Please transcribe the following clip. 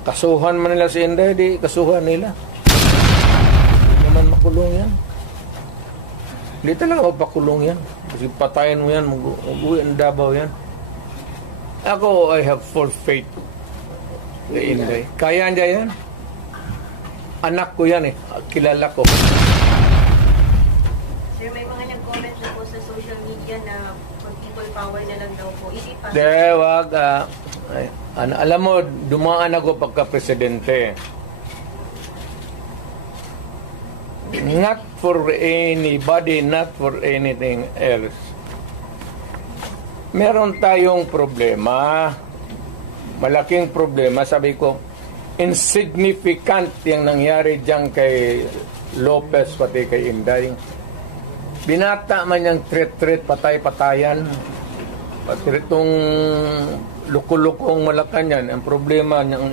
Kasuhan man nila si Inday, di kasuhan nila. Hindi naman makulong yan. Hindi talaga mapakulong yan. Kasi patayin mo yan, mag-uwi ang Davao yan. Ako, I have full faith kay Inday. Kaya niya yan. Anak ko yan eh. Kilala ko. Sir, may mga nag-comment na po sa social media na people power na lang daw po. Is it possible? De, wag. Alam mo, dumaan ako pagka-presidente. Not for anybody, not for anything else. Meron tayong problema. Malaking problema. Sabi ko, insignificant yung nangyari dyan kay Lopez pati kay Inday. Binata man yung threat, patay-patayan. Pati itong lukulukong Malacanang, ang problema niyang